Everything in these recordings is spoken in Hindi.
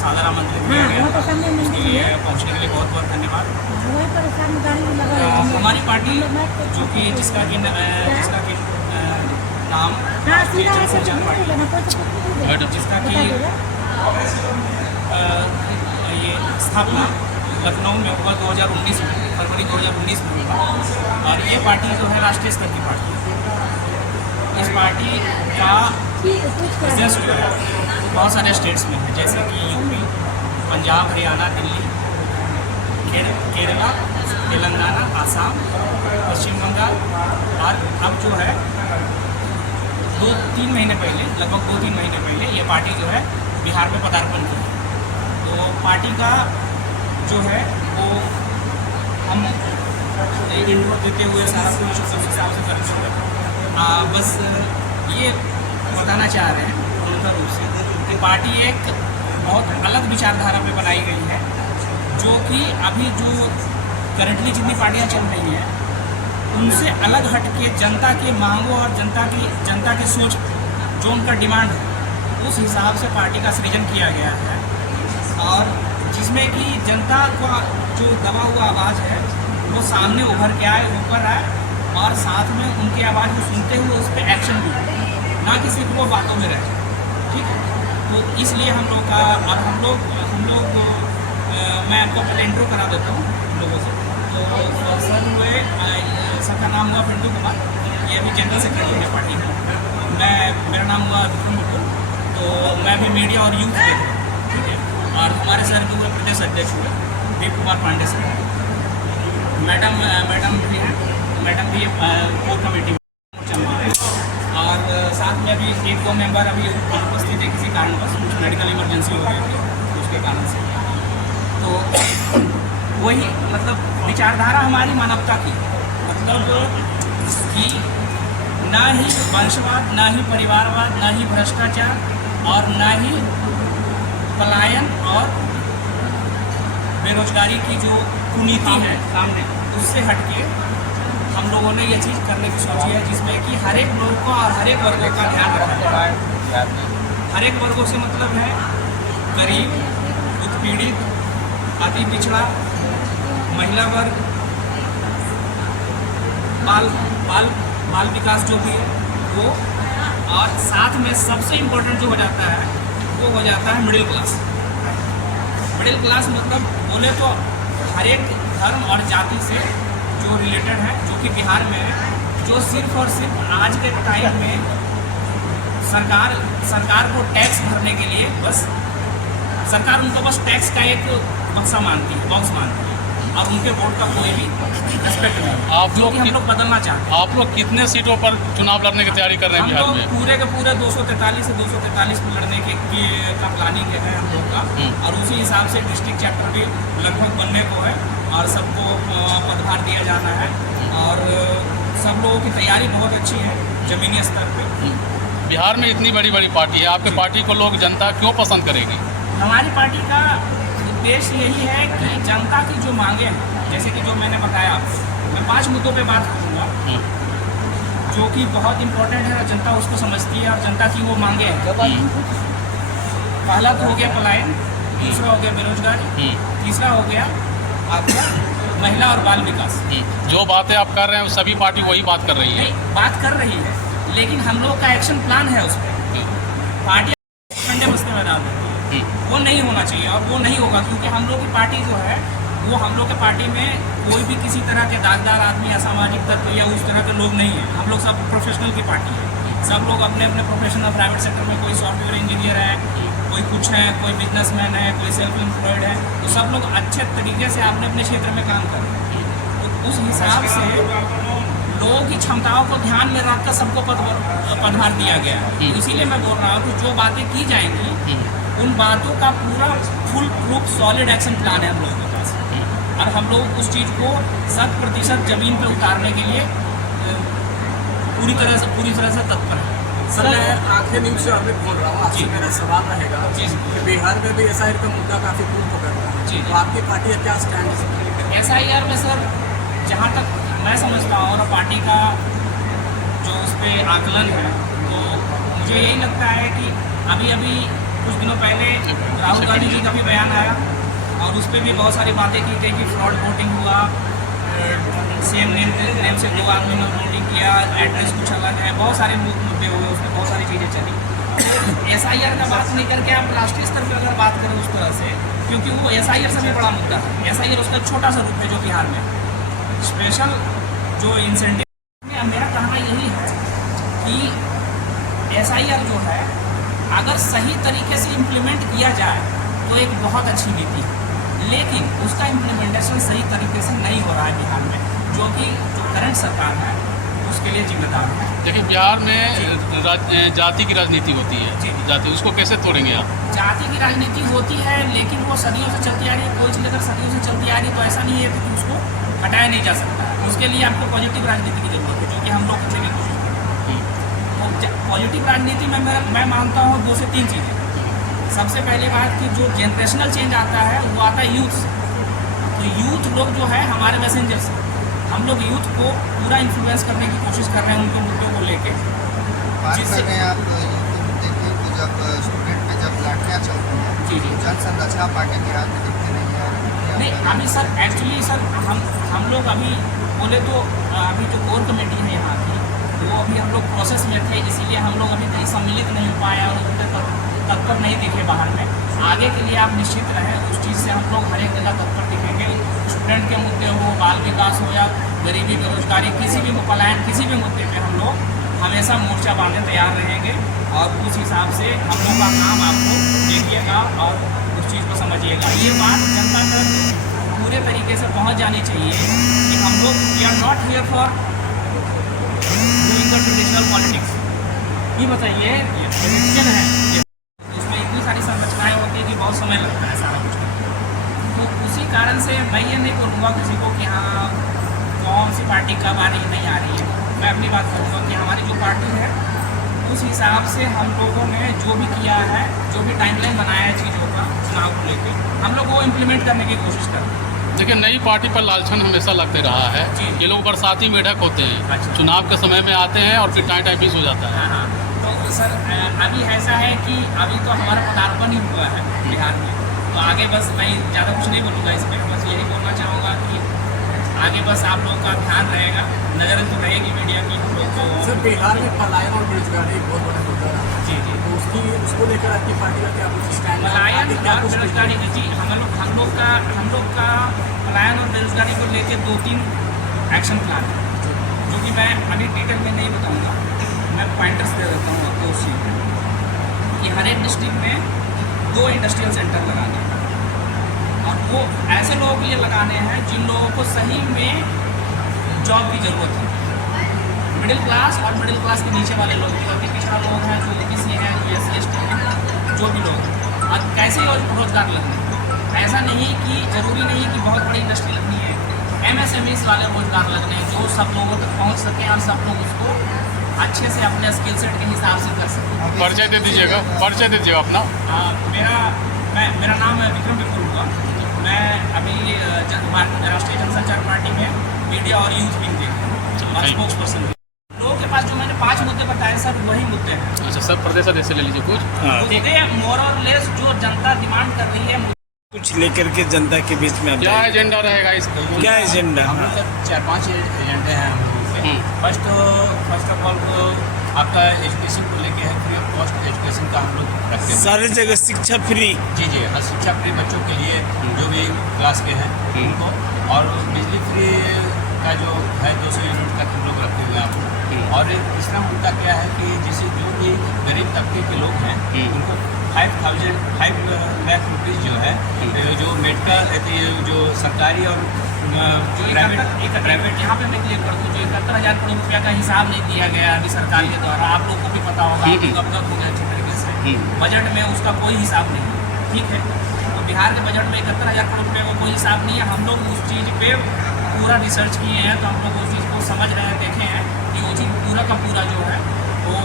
सालारा मंदिर में गया था, उसके लिए पहुँचने के लिए बहुत बहुत धन्यवाद। हमारी पार्टी जो कि जिसका कि नाम राष्ट्रीय जनसंचार पार्टी, जिसका कि ये स्थापना लखनऊ में हुआ 2019 में, फरवरी 2019 में हुआ। और ये पार्टी जो है राष्ट्रीय स्तर की पार्टी है। इस पार्टी का प्रेजेंस जो है बहुत सारे स्टेट्स में है, जैसे कि यूपी, पंजाब, हरियाणा, दिल्ली, केरला, तेलंगाना, आसाम, पश्चिम बंगाल। और अब जो है 2-3 महीने पहले, लगभग 2-3 महीने पहले ये पार्टी जो है बिहार में पदार्पण की। तो पार्टी का जो है वो हम इंट्रो देते हुए सारा कुछ उस हिसाब से कर सकते हैं। बस ये बताना चाह रहे हैं प्रमुख रूप से कि पार्टी एक बहुत अलग विचारधारा पे बनाई गई है, जो कि अभी जो करंटली जितनी पार्टियां चल रही हैं उनसे अलग हट के जनता के मांगों और जनता की सोच, जो उनका डिमांड है, उस हिसाब से पार्टी का सृजन किया गया है। और जिसमें कि जनता का जो दबा हुआ आवाज़ है वो सामने उभर के आए, ऊपर आए, और साथ में उनकी आवाज़ को सुनते हुए उस पर एक्शन भी हो, ना कि सिर्फ वो बातों में रहे। ठीक है, तो इसलिए हम लोग का, और हम लोग मैं आपको पहले इंट्रो करा देता हूँ हम लोगों से। तो सर हुए, सबका नाम हुआ पिंटू कुमार, ये अभी जनरल सेक्रेटरी है पार्टी में। मेरा नाम हुआ विक्रम मुकुल, तो मैं भी मीडिया और यूथ के हूँ। ठीक है, और हमारे सर के हुए प्रदेश अध्यक्ष हुए दीप कुमार पांडे सर। मैडम भी हैं, मैडम भी कोर कमेटी में है। और साथ में अभी 1-2 मेंबर अभी उपस्थित है, किसी कारणवश कुछ मेडिकल इमरजेंसी हो गई थी उसके कारण से। तो वही मतलब विचारधारा हमारी मानवता की, मतलब कि ना ही वंशवाद, ना ही परिवारवाद, ना ही भ्रष्टाचार, और ना ही पलायन और बेरोजगारी की जो कुनीति है सामने, उससे हटके हम लोगों ने ये चीज़ करने की सोची है, जिसमें कि हर एक लोग को और हर एक वर्गों का ध्यान रखा जाए। हर एक वर्गों से मतलब है गरीब, उत्पीड़ित, अति पिछड़ा, महिला वर्ग, बाल विकास जो भी है वो, और साथ में सबसे इम्पोर्टेंट जो हो जाता है वो हो जाता है मिडिल क्लास। मिडिल क्लास मतलब बोले तो हर एक धर्म और जाति से जो रिलेटेड है, जो कि बिहार में है, जो सिर्फ और सिर्फ आज के टाइम में सरकार को टैक्स भरने के लिए, बस सरकार उनको बस टैक्स का एक बक्सा मानती है, बॉक्स मानती है, और उनके वोट का कोई भी रेस्पेक्ट नहीं। आप लोग हम लोग बदलना चाहते हैं। आप लोग कितने सीटों पर चुनाव लड़ने की तैयारी कर रहे हैं बिहार में? पूरे के पूरे 243 से 243 पर लड़ने का प्लानिंग है हम लोग का, और उसी हिसाब से डिस्ट्रिक्ट चैप्टर भी लगभग बनने को है, और सबको पदभार दिया जाना है, और सब लोगों की तैयारी बहुत अच्छी है जमीनी स्तर पर। बिहार में इतनी बड़ी बड़ी पार्टी है, आपकी पार्टी को लोग, जनता क्यों पसंद करेगी? हमारी पार्टी का उद्देश्य यही है कि जनता की जो मांगे हैं, जैसे कि जो मैंने बताया आपको, मैं 5 मुद्दों पे बात करूँगा जो कि बहुत इम्पोर्टेंट है, जनता उसको समझती है और जनता की वो मांगे हैं। पहला तो हो गया पलायन, दूसरा हो गया बेरोजगारी, तीसरा हो गया आपका महिला और बाल विकास। जो बातें आप कर रहे हैं सभी पार्टी वही बात कर रही है। बात कर रही है, लेकिन हम लोग का एक्शन प्लान है उस पर। पार्टी ठंडे बस्ते में डाल देती है, वो नहीं होना चाहिए, और वो नहीं होगा, क्योंकि हम लोग की पार्टी जो है वो, हम लोग के पार्टी में कोई भी किसी तरह के दागदार आदमी या सामाजिक तत्व या उस तरह के लोग नहीं हैं। हम लोग सब प्रोफेशनल की पार्टी है, सब लोग अपने अपने प्रोफेशनल प्राइवेट सेक्टर में, कोई सॉफ्टवेयर इंजीनियर है, कोई कुछ है, कोई बिजनेसमैन है, कोई सेल्फ एम्प्लॉयड है, तो सब लोग अच्छे तरीके से अपने अपने क्षेत्र में काम कर रहे हैं। तो उस हिसाब से लोगों की क्षमताओं को ध्यान में रखकर सबको पदभार दिया गया है। इसीलिए मैं बोल रहा हूँ कि जो बातें की जाएंगी उन बातों का पूरा full proof solid action plan है हम लोगों के पास, और हम लोग उस चीज़ को 100% ज़मीन पे उतारने के लिए पूरी तरह से तत्पर है। सर, मैं आखिरी न्यूज़ से अभी बोल रहा हूँ, आपसे मेरा सवाल रहेगा कि बिहार में भी SIR का मुद्दा काफ़ी पूर्ण हो गया है, तो आपकी पार्टी का क्या स्टैंड है? SIR में सर, जहाँ तक मैं समझता हूँ और पार्टी का जो उस पर आकलन है, तो मुझे यही लगता है कि अभी कुछ दिनों पहले राहुल गांधी जी का भी बयान आया और उस पर भी बहुत सारी बातें की गई कि फ्रॉड वोटिंग हुआ, सेम नेम से 2 आदमी ने वोटिंग किया, एड्रेस कुछ अलग है, बहुत सारे मुद्दे हुए, उसमें बहुत सारी चीज़ें चली। SIR का बात नहीं करके आप राष्ट्रीय स्तर पर अगर बात करें उस तरह से, क्योंकि वो SIR से भी बड़ा मुद्दा है। SIR उसका छोटा सा रूप है जो बिहार में स्पेशल जो इंसेंटिव। मेरा कहना यही है कि SIR जो है अगर सही तरीके से इम्प्लीमेंट किया जाए तो एक बहुत अच्छी नीति है, लेकिन उसका इम्प्लीमेंटेशन सही तरीके से नहीं हो रहा है बिहार में, जो कि जो करंट सरकार है उसके लिए जिम्मेदार है। देखिए बिहार में जाति की राजनीति होती है। जी। जाति, उसको कैसे तोड़ेंगे आप? जाति की राजनीति होती है, लेकिन वो सदियों से चलती आ रही है। कोई चीज़ अगर सदियों से चलती आ रही है तो ऐसा नहीं है कि उसको हटाया नहीं जा सकता। उसके लिए आपको पॉजिटिव राजनीति की जरूरत है, जो कि हम लोग करने की कोशिश करते हैं। तो पॉजिटिव राजनीति में मैं मानता हूँ 2 से 3 चीज़ें। सबसे पहले बात कि जो जनरेशनल चेंज आता है वो आता है यूथ से। तो यूथ लोग जो है हमारे मैसेंजर्स हैं, हम लोग यूथ को पूरा इन्फ्लुएंस करने की कोशिश कर रहे हैं उनके मुद्दों को लेके। बात कर रहे हैं आप देखिए कि जब स्टूडेंट पे जब लाठियाँ चलती हैं, जी जी जनसंरचना पार्टी बिहार में दिखती नहीं है। नहीं, अभी सर एक्चुअली सर हम लोग अभी बोले तो अभी जो कोर कमेटी है यहाँ की, वो अभी हम लोग प्रोसेस में थे, इसीलिए हम लोग अभी कहीं सम्मिलित नहीं हो पाए और उस पर तत्पर नहीं दिखे बाहर में। आगे के लिए आप निश्चित रहें, उस चीज़ से हम लोग हर एक जगह तत्पर दिखेंगे। स्टूडेंट के मुद्दे हो, बाल विकास हो या गरीबी बेरोजगारी, किसी भी पलायन, किसी भी मुद्दे पे हम लोग हमेशा मोर्चा बांधने तैयार रहेंगे और उस हिसाब से हम लोग का काम आपको देखिएगा और उस चीज़ को समझिएगा। ये बात जनता तक पूरे तरीके से पहुंच जानी चाहिए कि हम लोग we are not here for doing the traditional politics. ये बताइए, ये इलेक्शन है, इसमें इतनी सारी संरचनाएँ होती है कि बहुत समय लगता है सारा कुछ। तो उसी कारण से मैं ये नहीं बोलूँगा किसी को कि हाँ कौन सी पार्टी कब आ रही नहीं आ रही है। मैं अपनी बात करूँगा कि हमारी जो पार्टी है उस हिसाब से हम लोगों ने जो भी किया है, जो भी टाइमलाइन बनाया है चीज़ों का चुनाव को लेकर, हम लोग वो इम्प्लीमेंट करने की कोशिश कर रहे हैं। देखिए नई पार्टी पर लालछन हमेशा लगते रहा है। जी। ये लोग बरसाती मेढक होते हैं। अच्छा। चुनाव के समय में आते हैं और फिर टाइम पीस हो जाता है। हाँ, तो सर अभी ऐसा है कि अभी तो हमारा पदार्पण ही हुआ है बिहार में, तो आगे बस मैं ज़्यादा कुछ नहीं बोलूँगा इस पर। बस यही बोलना चाहूँगा कि आगे बस आप लोगों का ध्यान रहेगा, नज़र तो रहेगी मीडिया की हम लोग को। सर बिहार में पलायन और बेरोजगारी एक बहुत बड़ा मुद्दा है। जी जी, तो उसको लेकर आपकी पार्टी का क्या कुछ स्टैंड है? पलायन क्या और कुछ बेरोजगारी जी, हम लोग का पलायन और बेरोजगारी को लेके 2-3 एक्शन प्लान है, जो कि मैं अभी डिटेल में नहीं बताऊंगा। मैं पॉइंटर्स दे देता हूँ आपको उस चीज़ में कि हर एक डिस्ट्रिक्ट में 2 इंडस्ट्रियल सेंटर लगाने हैं और वो ऐसे लोगों के लिए लगाने हैं जिन लोगों को सही में जॉब की ज़रूरत है। मिडिल क्लास और मिडिल क्लास के नीचे वाले लोग, जो कि पिछड़ा लोग हैं, जो किसी हैं, SC ST हैं, जो भी लोग हैं, और कैसे रोजगार लगने। ऐसा नहीं कि ज़रूरी नहीं कि बहुत बड़ी इंडस्ट्री लगनी है, MSMEs वाले रोजगार लगने हैं जो सब लोगों तक पहुंच सकें और सब लोग उसको अच्छे से अपने स्किल सेट के हिसाब से कर सकें। परिचय दे दीजिएगा, परिचय दीजिएगा अपना। मेरा नाम है विक्रम विपुल हुआ। मैं अभी राष्ट्रीय जनसंचार पार्टी में मीडिया और यूथ विंग के स्पोक्स पर्सन। लोगों के पास जो मैंने 5 मुद्दे बताए सर, वही मुद्दे हैं। अच्छा सर, प्रदेश अध्यक्ष ले लीजिए कुछ मुद्दे मोर और लेस जो जनता डिमांड कर रही है, कुछ लेकर के जनता के बीच में क्या एजेंडा रहेगा इसका? क्या एजेंडा? हम लोग का 4-5 एजेंडे हैं हम लोगों के। फर्स्ट ऑफ ऑल तो आपका एजुकेशन को लेके है, फ्री ऑफ कॉस्ट एजुकेशन का हम लोग रखते हैं। सारे जगह शिक्षा फ्री। जी जी, हर शिक्षा फ्री बच्चों के लिए जो भी क्लास के हैं उनको, और बिजली फ्री का जो है 200 यूनिट तक हम लोग रखे हुए हैं आपको। और तीसरा मुद्दा क्या है कि जैसे जो भी गरीब तबके के लोग हैं उनको 5 लाख रुपीज़ जो है, जो मेडिकल जो सरकारी और प्राइवेट यहाँ पे मैं क्लियर कर दूँ, जो 71,000 करोड़ रुपया का हिसाब नहीं दिया गया अभी सरकार के द्वारा, आप लोग को भी पता होगा, आप लोग अवगत हो गए अच्छी तरीके से। बजट में उसका कोई हिसाब नहीं है, ठीक है। तो बिहार के बजट में 71,000 करोड़ रुपये का कोई हिसाब नहीं है। हम लोग उस चीज़ पे पूरा रिसर्च किए हैं, तो हम लोग उस चीज़ को समझ रहे हैं, देखे हैं कि वो चीज़ पूरा का पूरा जो है वो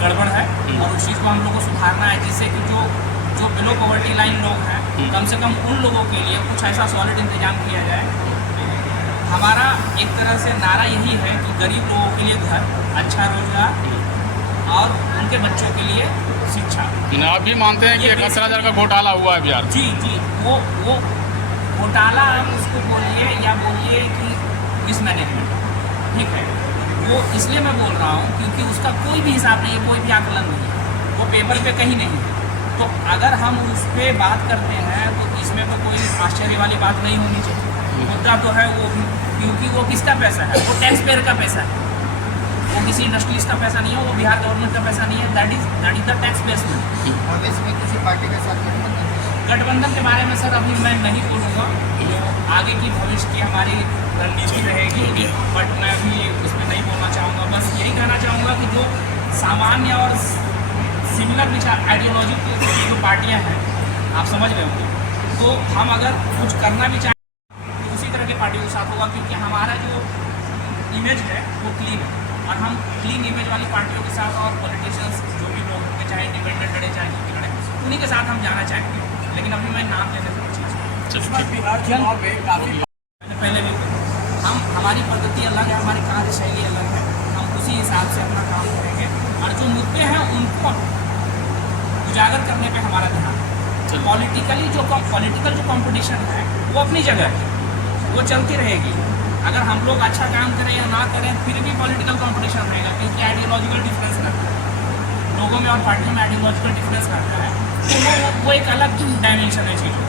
गड़बड़ है और उस चीज़ को हम लोग को सुधारना है, जिससे कि जो बिलो पॉवर्टी लाइन लोग हैं, कम से कम उन लोगों के लिए कुछ ऐसा सॉलिड इंतजाम किया जाए। हमारा एक तरह से नारा यही है कि गरीब लोगों के लिए घर, अच्छा रोजगार और उनके बच्चों के लिए शिक्षा। आप भी मानते हैं कि 71,000 का घोटाला हुआ है बिहार में? जी जी, वो घोटाला आप उसको बोलिए या बोलिए कि मिसमैनेजमेंट, ठीक है। वो इसलिए मैं बोल रहा हूँ क्योंकि उसका कोई भी हिसाब नहीं है, कोई भी आकलन नहीं है, वो पेपर पे कहीं नहीं है। तो अगर हम उस पर बात करते हैं तो इसमें तो कोई आश्चर्य वाली बात नहीं होनी चाहिए। मुद्दा तो है वो भी, क्योंकि वो किसका पैसा है, वो टैक्स पेयर का पैसा है, वो किसी इंडस्ट्रियलिस्ट का पैसा नहीं है, वो बिहार गवर्नमेंट का पैसा नहीं है। That is the tax base money. अब इसमें किसी पार्टी के साथ गठबंधन के बारे में सर अभी मैं नहीं बोलूँगा, जो आगे की भविष्य की हमारी रणनीति रहेगी, बट मैं अभी उसमें नहीं बोलना चाहूँगा। बस यही कहना चाहूँगा कि जो सामान्य और सिमिलर विचार आइडियोलॉजी की जो पार्टियाँ हैं, आप समझ रहे होंगे, तो हम अगर कुछ करना भी चाहें तो उसी तरह की पार्टियों के साथ होगा, क्योंकि हमारा जो इमेज है वो क्लीन है, और हम क्लीन इमेज वाली पार्टियों के साथ और पॉलिटिशियंस जो भी लोग होंगे, चाहे इंडिपेंडेंट लड़े चाहे जो भी लड़े, उन्हीं के साथ हम जाना चाहेंगे। लेकिन अभी मैं नाम लेने से कुछ बिहार चुनाव में काफी मैंने पहले भी हमारी प्रगति अलग है, हमारी कार्यशैली अलग है, हम उसी हिसाब से अपना काम करेंगे, और जो मुद्दे हैं उनको उजागर करने पे हमारा ध्यान है। पॉलिटिकल जो कंपटीशन है वो अपनी जगह है, वो चलती रहेगी। अगर हम लोग अच्छा काम करें या ना करें फिर भी पॉलिटिकल कंपटीशन रहेगा, क्योंकि आइडियोलॉजिकल डिफरेंस रहता है लोगों में और पार्टियों में, आइडियोलॉजिकल डिफरेंस रहता है, तो वो एक अलग डायमेंशन है चीज़ों,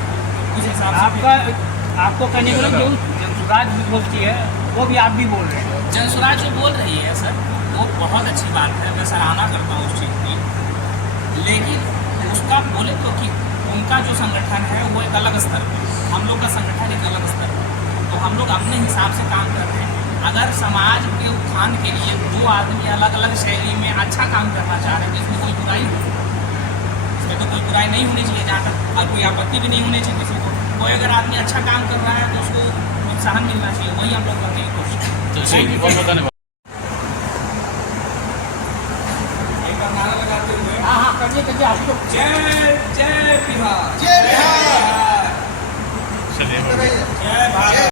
उस हिसाब से आपको कहने के लिए जो जनसुराज बोलती है वो भी आप भी बोल रहे हैं। जनसुराज जो बोल रही है सर, वो बहुत अच्छी बात है, मैं सराहना करता हूँ उस चीज़ की, लेकिन उसका बोले तो कि उनका जो संगठन है वो एक अलग स्तर पर, हम लोग का संगठन एक अलग स्तर पर, तो हम लोग अपने हिसाब से काम कर रहे हैं। अगर समाज के उत्थान के लिए दो आदमी अलग अलग शैली में अच्छा काम करना चाह रहे हैं तो इसमें कोई बुराई नहीं, इसमें तो कोई बुराई नहीं होनी चाहिए, जहाँ तक और कोई आपत्ति भी नहीं होनी चाहिए किसी को। कोई अगर आदमी अच्छा काम कर रहा है तो उसको प्रोत्साहन मिलना चाहिए, वही हम लोग करने की कोशिश करें। बहुत बहुत धन्यवाद। एक बार नारा लगाते हुए हाँ करिए आपको जय जय बिहार, जय बिहार। चलिए। जय भारत।